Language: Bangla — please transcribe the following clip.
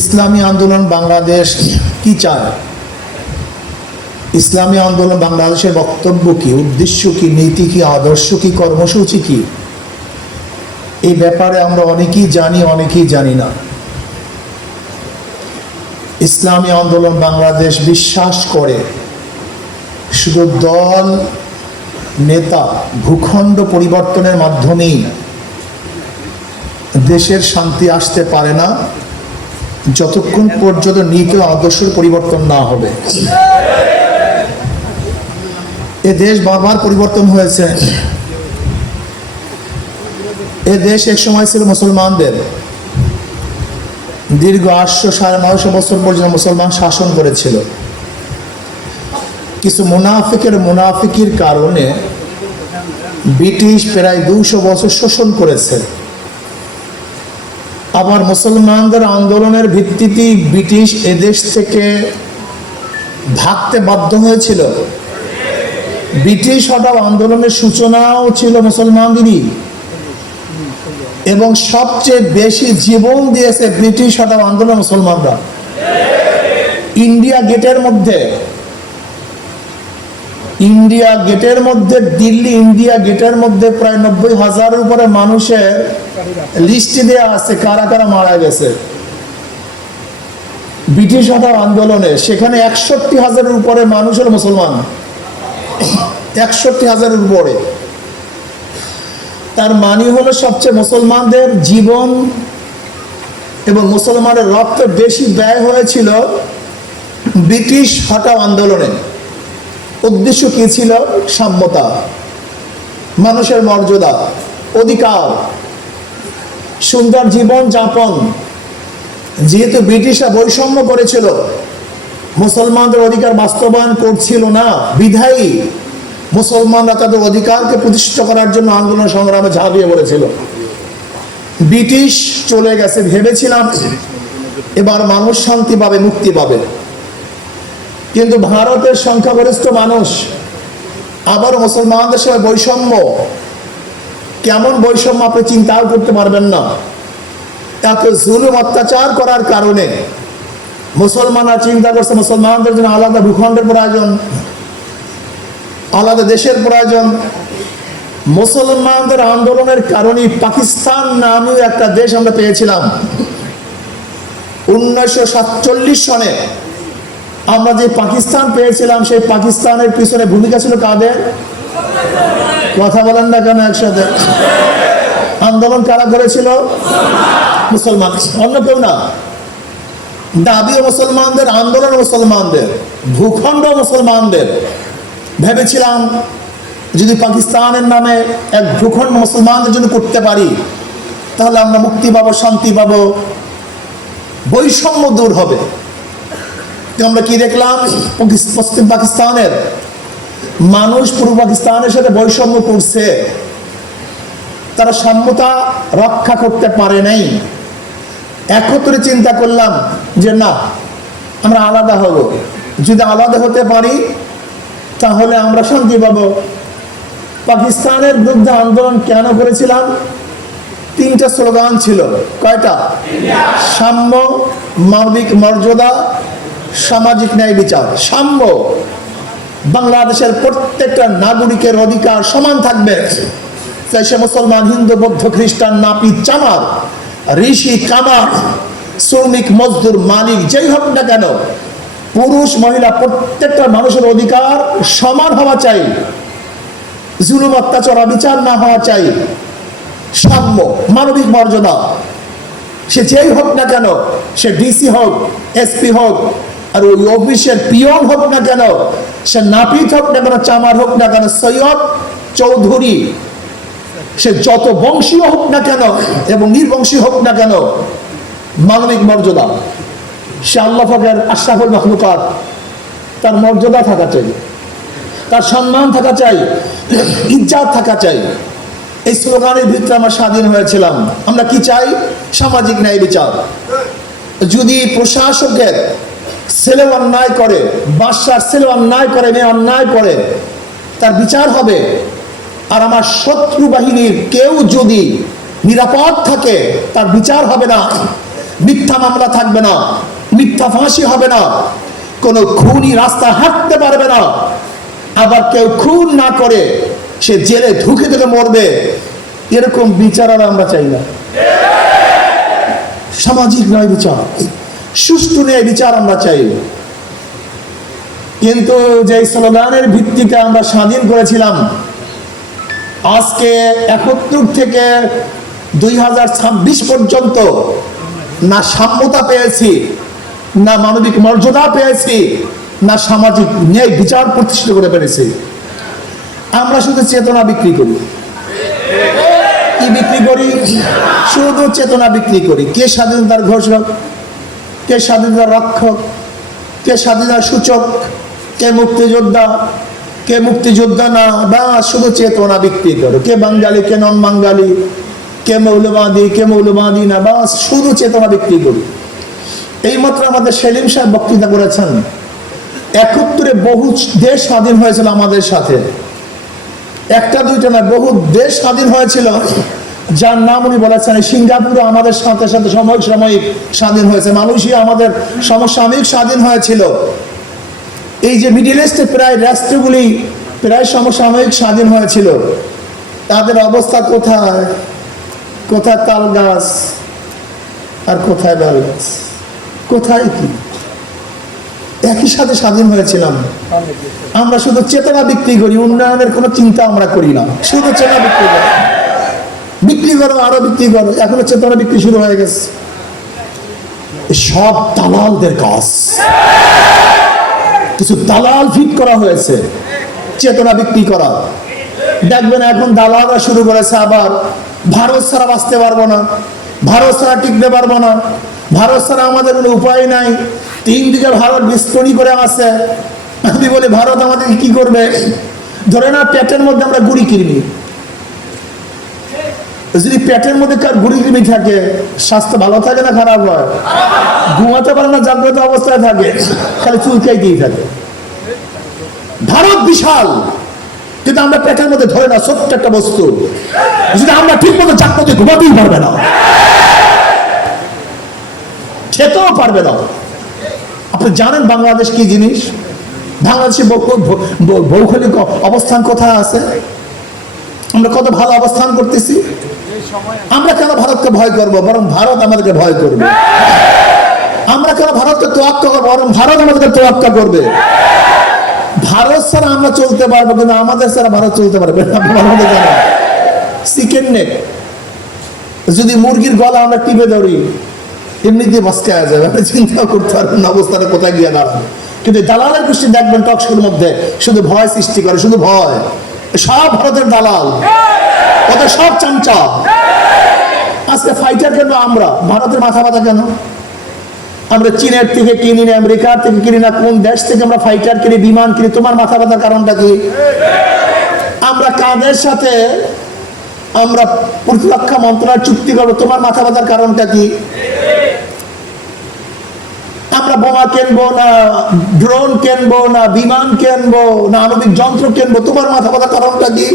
ইসলামী আন্দোলন বাংলাদেশ কি চায়? ইসলামী আন্দোলন বাংলাদেশের বক্তব্য কি, উদ্দেশ্য কি, নীতি কি, আদর্শ কি, কর্মসূচি কি? এই ব্যাপারে আমরা অনেকেই জানি, অনেকেই জানি না। ইসলামী আন্দোলন বাংলাদেশ বিশ্বাস করে শুধু দল, নেতা, ভূখণ্ড পরিবর্তনের মাধ্যমেই দেশের শান্তি আসতে পারে না, যতক্ষণ পর্যন্ত নীতি ও আদর্শের পরিবর্তন না হবে। এ দেশ বারবার পরিবর্তন হয়েছে। এ দেশ এক সময় ছিল মুসলমানদের। দীর্ঘ 800-950 বছর পর্যন্ত মুসলমান শাসন করেছিল। কিছু মুনাফিকির কারণে ব্রিটিশ প্রায় 200 বছর শোষণ করেছে। আবার মুসলমানদের আন্দোলনের ভিত্তিতে ব্রিটিশ এদেশ থেকে ভাগতে বাধ্য হয়েছিল। ব্রিটিশ হটাও আন্দোলনের সূচনাও ছিল মুসলমানদেরই, এবং সবচেয়ে বেশি জীবন দিয়েছে ব্রিটিশ হটাও আন্দোলন মুসলমানরা। ইন্ডিয়া গেটের মধ্যে দিল্লি ইন্ডিয়া গেটের মধ্যে প্রায় 90,000-এর উপরে মানুষের লিস্ট দেওয়া আছে কারা কারা মারা গেছে ব্রিটিশ হটাও আন্দোলনে। সেখানে 61,000-এর উপরে মানুষ হলো মুসলমান। 61,000-এর উপরে। তার মানে হলো সবচেয়ে মুসলমানদের জীবন এবং মুসলমানের রক্ত বেশি ব্যয় হয়েছিল ব্রিটিশ হটাও আন্দোলনে। উদ্দেশ্য কি ছিল? সাম্যতা, মানুষের মর্যাদা, অধিকার, সুন্দর জীবন যাপন। যেহেতু ব্রিটিশরা বৈষম্য করেছিল, মুসলমানদের অধিকার বাস্তবায়ন করছিল না, বিধায়ী মুসলমানরা তাদের অধিকারকে প্রতিষ্ঠা করার জন্য আন্দোলন সংগ্রামে ঝাঁপিয়ে পড়েছিল। ব্রিটিশ চলে গেছে, ভেবেছিলাম এবার মানুষ শান্তি পাবে, মুক্তি পাবে। কিন্তু ভারতের সংখ্যাগরিষ্ঠ মানুষ আবার মুসলমানদের সাথে বৈষম্য। কেমন বৈষম্য আপনি চিন্তাও করতে পারবেন না। এত জুলুম অত্যাচার করার কারণে মুসলমানরা চিন্তা করছে মুসলমানদের জন্য আলাদা ভূখণ্ডের প্রয়োজন, আলাদা দেশের প্রয়োজন। মুসলমানদের আন্দোলনের কারণে পাকিস্তান নামীয় একটা দেশ আমরা পেয়েছিলাম। 1947 সনে আমরা যে পাকিস্তান পেয়েছিলাম, সেই পাকিস্তানের পিছনে ভূমিকা ছিল কাদের? কথা বলেন না কেন একসাথে? আন্দোলন কারা করেছিল? মুসলমান, অন্য কেউ না। দাবিও মুসলমানদের, আন্দোলন মুসলমানদের, ভূখণ্ড মুসলমানদের। ভেবেছিলাম যদি পাকিস্তানের নামে এক ভূখণ্ড মুসলমানদের জন্য করতে পারি, তাহলে আমরা মুক্তি পাবো, শান্তি পাবো, বৈষম্য দূর হবে। আমরা কি দেখলাম? পশ্চিম পাকিস্তানের মানুষ পূর্ব পাকিস্তানের সাথে বৈষম্য করছে। তারা সাম্যতা রক্ষা করতে পারে নাই। একত্রে চিন্তা করলাম যে না, আমরা আলাদা হব। যদি আলাদা হতে পারি তাহলে আমরা শান্তি পাবো। পাকিস্তানের বিরুদ্ধে আন্দোলন কেন করেছিলাম? 3টা স্লোগান ছিল। কয়টা? সাম্য, মানবিক মর্যাদা, সামাজিক ন্যায় বিচার। সাম্য, বাংলাদেশের প্রত্যেকটা নাগরিকের অধিকার সমান থাকবে। সে মুসলমান, হিন্দু, বৌদ্ধ, খ্রিস্টান, নাপিত, চামার, ঋষি, কামার, শ্রমিক, মজদুর, মালিক, যেই হোক না কেন, পুরুষ মহিলা প্রত্যেকটা মানুষের অধিকার সমান হওয়া চাই। জুলুম অত্যাচার বিচার না হওয়া চাই। সাম্য, মানবিক মর্যাদা। সে যেই হোক না কেন, সে ডিসি হোক, এসপি হোক, আর ওই অফিসের পিয়ন হোক না কেন, সে নাপিত হোক না কেন, চামার হোক না কেন, সৈয়দ, চৌধুরী, সে যত বংশীয় হোক না কেন এবং নির্বংশী হোক না কেন, মানবিক মর্যাদা। সে আল্লাহ পাকের আশরাফুল মাখলুকাত, তার মর্যাদা থাকা চাই, তার সম্মান থাকা চাই, ইজ্জত থাকা চাই। এই স্লোগানের ভিতরে আমরা স্বাধীন হয়েছিলাম। আমরা কি চাই? সামাজিক ন্যায় বিচার। যদি প্রশাসকের ছেলে অন্যায় করে, বাদশার ছেলে অন্যায় করে, মেয়ে অন্যায় করে, তার বিচার হবে। আর আমার শত্রু বাহিনীর কেউ যদি নিরাপদ থাকে, তার বিচার হবে না। মিথ্যা মামলা থাকবে না, মিথ্যা ফাঁসি হবে না, কোন খুনি রাস্তা হাঁটতে পারবে না, আবার কেউ খুন না করে সে জেলে ঢুকে থেকে মরবে, এরকম বিচার আর আমরা চাই না। সামাজিক ন্যায় বিচার, সুষ্ঠু ন্যায় বিচার আমরা চাই। কিন্তু যে স্লোগানের ভিত্তিতে আমরা স্বাধীন করেছিলাম, আজকে 71 থেকে 2026 পর্যন্ত না সাম্যতা পেয়েছি, না মানবিক মর্যাদা পেয়েছি, না সামাজিক ন্যায় বিচার প্রতিষ্ঠিত করে পেরেছি। আমরা শুধু চেতনা বিক্রি করি। কি বিক্রি করি? শুধু চেতনা বিক্রি করি। কে স্বাধীনতার ঘোষক, কে স্বাধীনতার রক্ষক, কে স্বাধীনতার সূচক, কে মুক্তিযোদ্ধা, কে মুক্তিযোদ্ধা না, বা শুধু চেতনা বিক্রি করো। কে বাঙালি, কে নন বাঙালি, কে মৌলবাদী, কে মৌলবাদী না, বা শুধু চেতনা বিক্রি করি। এইমাত্র আমাদের সেলিম সাহেব বক্তৃতা করেছেন, 71-এ বহু দেশ স্বাধীন হয়েছিল আমাদের সাথে, একটা দুইটা না, বহু দেশ স্বাধীন হয়েছিল, যার নাম উনি বলেছেন। সিঙ্গাপুর আমাদের সাথে সাথে সাময়িক স্বাধীন হয়েছে, মালয়েশিয়া আমাদের সমসাময়িক স্বাধীন হয়েছিল। এই যে মিডিল ইস্টে প্রায় রাষ্ট্রগুলি প্রায় সমসাময়িক স্বাধীন হয়েছিল, তাদের অবস্থা কোথায়? কোথায় তাল গাছ আর কোথায় বেল গাছ, কোথায় কি? একই সাথে স্বাধীন হয়েছিলাম। আমরা শুধু চেতনা বিক্রি করি, উন্নয়নের কোনো চিন্তা আমরা করি না, শুধু চেতনা বিক্রি করি। বিক্রি করো, আরো বিক্রি করো, এখনো চেতনা বিক্রি শুরু হয়ে গেছে। সব দালালদের কাজ। কিছু দালাল ফিট করা হয়েছে চেতনা বিক্রি করা। দেখবেন এখন দালালরা শুরু করেছে আবার, ভারত ছাড়া বাঁচতে পারবো না, ভারত ছাড়া টিকতে পারবো না, ভারত ছাড়া আমাদের কোনো উপায় নাই, 3 দিকে ভারত বিস্ফোরণ করে আছে। আমি বলি, ভারত আমাদের কি করবে? ধরে না পেটের মধ্যে আমরা গুড়ি কৃমি, যদি পেটের মধ্যে কার গুড়ি কৃমি থাকে, স্বাস্থ্য ভালো থাকে না খারাপ হয়? ঘুমাতে পারে না, জাগ্রত অবস্থায় থাকে, খালি চুলকাইতেই থাকে। ভারত বিশাল, কিন্তু আমরা পেটের মধ্যে ধরে না ছোট্ট একটা বস্তু, যদি আমরা ঠিক মতো জাগ্রত ঘুমাতেই পারবে না, খেতেও পারবে না। আপনি জানেন বাংলাদেশ কি জিনিস? বাংলাদেশের ভৌগোলিক অবস্থান কোথায় আছে? আমরা কত ভালো অবস্থান করতেছি। আমরা কেন ভারতকে ভয় করব, বরং ভারত আমাদেরকে ভয় করবে। আমরা কেন ভারতকে তোয়াক্কা করবো, বরং ভারত আমাদেরকে তোয়াক্কা করবে। ভারত ছাড়া আমরা চলতে পারবো, কিন্তু আমাদের ছাড়া ভারত চলতে পারবে না। চিকেন নেক, যদি মুরগির গলা আমরা টিপে ধরি, এমনিতে বাঁচকায়া যাবে, আমরা চিন্তা করতে পারবেন না অবস্থাটা কোথায় গিয়ে দাঁড়াবে। কিন্তু দালালের গোষ্ঠী দেখবেন টকশোর মধ্যে শুধু ভয় সৃষ্টি করে, শুধু ভয়। সব ভারতের দালাল, ওদের সব চামচা। আজকে ফাইটার কেন আমরা? ভারতের মাথা ব্যথা কেন? আমরা চীনের থেকে কিনি না, আমেরিকার থেকে কিনি না, কোন দেশ থেকে আমরা ফাইটার কিনি, বিমান কিনি? তোমার মাথা ব্যথার কারণটা কি? আমরা কাদের সাথে আমরা প্রতিরক্ষা মন্ত্রণালয় চুক্তি করবো, তোমার মাথা ব্যথার কারণটা কি? আমরা বোমা কিনবো না, ড্রোন কিনবো না, বিমান কিনবো না, আণবিক যন্ত্র কিনবো, তোমার মাথা ব্যথার কারণটা কি?